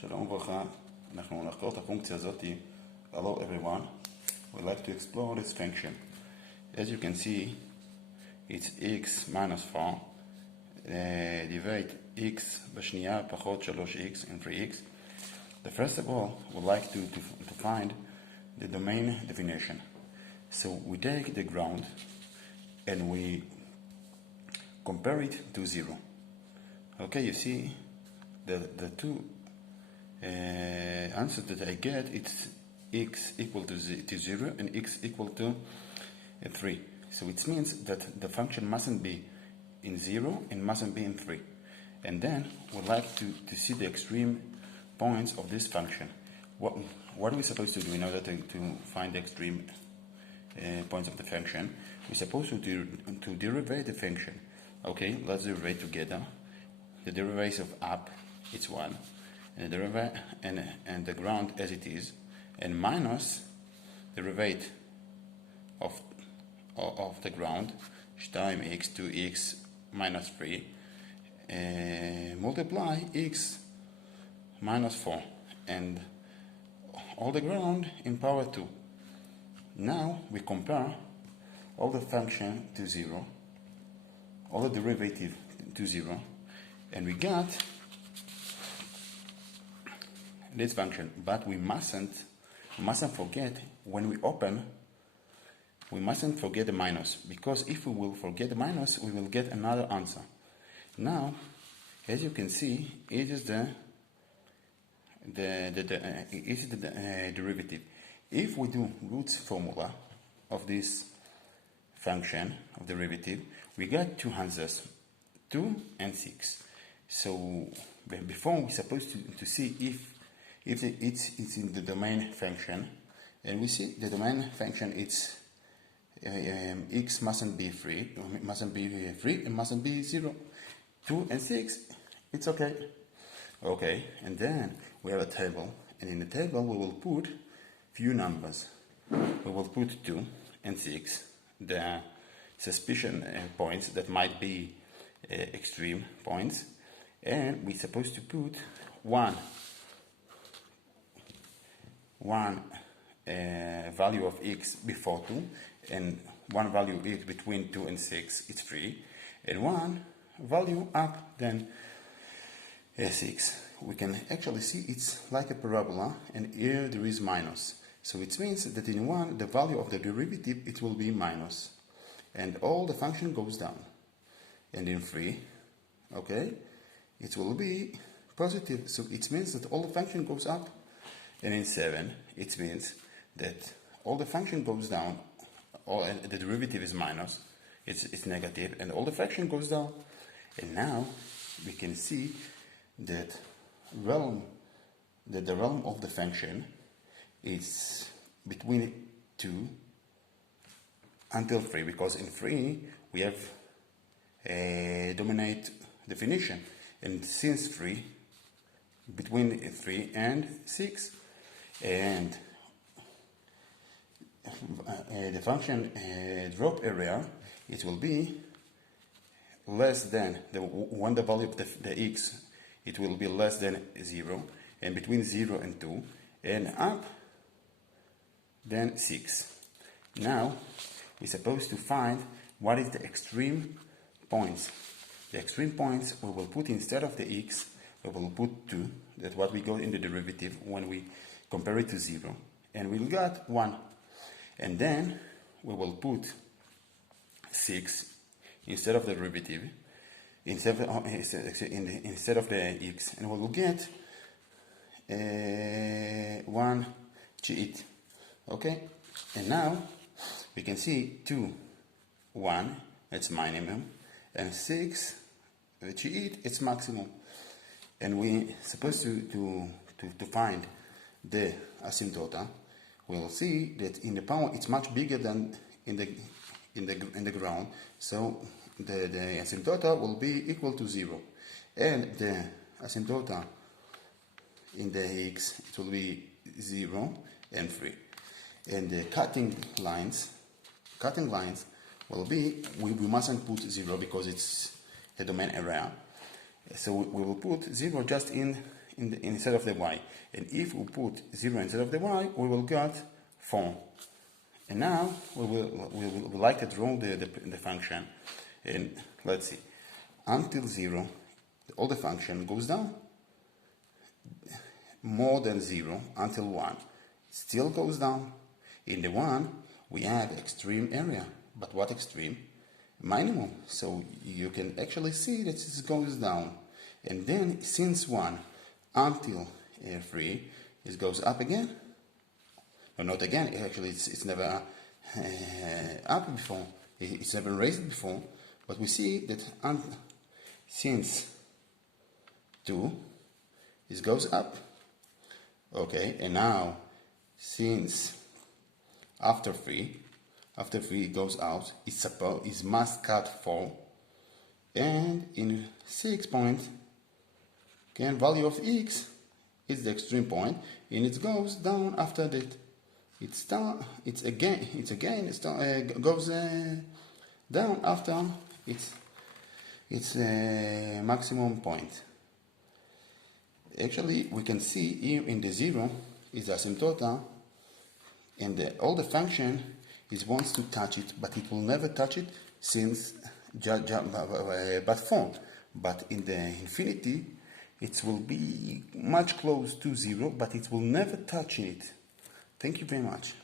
שלום וברכה, אנחנו נחקור את הפונקציה הזאת. Hello everyone, we'd like to explore this function. As you can see, it's x minus 4, divide x בשנייה פחות 3x and 3x. The first of all, we'd like to find the domain definition. So we take the ground and we compare it to 0. Okay, you see the two answers that I get, it's x equal to 0 and x equal to 3. So it means that the function mustn't be in 0 and mustn't be in 3. And then we'd like to see the extreme points of this function. What are we supposed to do in order to find the extreme points of the function? We're supposed to derive the function. Okay, let's derive together. The derivative of up, it's 1. And the derivative and the ground as it is, and minus the derivative of the ground, 2x, 2x minus 3, multiply x minus 4, and all the ground in power 2. Now we compare all the function to 0, all the derivative to 0, and we got this function. But we mustn't forget, when we open, we mustn't forget the minus, because if we will forget the minus, we will get another answer. Now, as you can see, it is the derivative. If we do Roots formula of this function of derivative, we got two answers, 2 and 6. So before we're supposed to see if it's in the domain function, and we see the domain function, it's x mustn't be 3, and mustn't be 0. 2 and 6, it's okay. Okay, and then we have a table, and in the table we will put few numbers. We will put 2 and 6, the suspicion points that might be extreme points, and we're supposed to put one value of x before 2, and one value of x between 2 and 6, it's 3, and one value up then 6. We can actually see it's like a parabola, and here there is minus. So it means that in 1, the value of the derivative, it will be minus, and all the function goes down. And in 3, okay, it will be positive. So it means that all the function goes up. And in 7, it means that all the function goes down, the derivative is minus, it's negative, and all the function goes down. And now we can see that the realm of the function is between 2 until 3, because in 3 we have a dominate definition, and since 3, between 3 and 6, and the function drop area, it will be less than when the value of the x, it will be less than 0, and between 0 and 2, and up then 6. Now we're supposed to find what is the extreme points. The extreme points we will put, instead of the x, we will put 2. That's what we got in the derivative when we compare it to 0, and we'll got 1. And then we will put 6 instead of the derivative, instead of the x, and we will get 1 cheat. Okay, and now we can see 2, 1, it's minimum, and 6, cheat, it's maximum. And we supposed to find the asymptote. We'll see that in the power it's much bigger than in the ground, so the asymptote will be equal to 0, and the asymptote in the x, it will be 0 and 3, and the cutting lines will be, we mustn't put 0 because it's a domain area. So we will put 0 just in instead of the y. And if we put 0 instead of the y, we will get 4. And now we will like to draw the function. And let's see. Until 0, all the function goes down. More than 0 until 1. Still goes down. In the 1, we have extreme area. But what extreme? Minimum. So you can actually see that it goes down. And then since 1 until 3, it goes up again. No, not again. Actually, it's never up before. It's never raised before. But we see that since 2, it goes up. Okay, and now since after 3 it goes out, it must cut 4, and in 6 point, again, value of x is the extreme point, and it goes down after that. It goes down after its maximum point. Actually, we can see here in the 0 is asymptotal, and all the function wants to touch it, but it will never touch it since but 4. But in the infinity, it will be much close to 0, but it will never touch it. Thank you very much.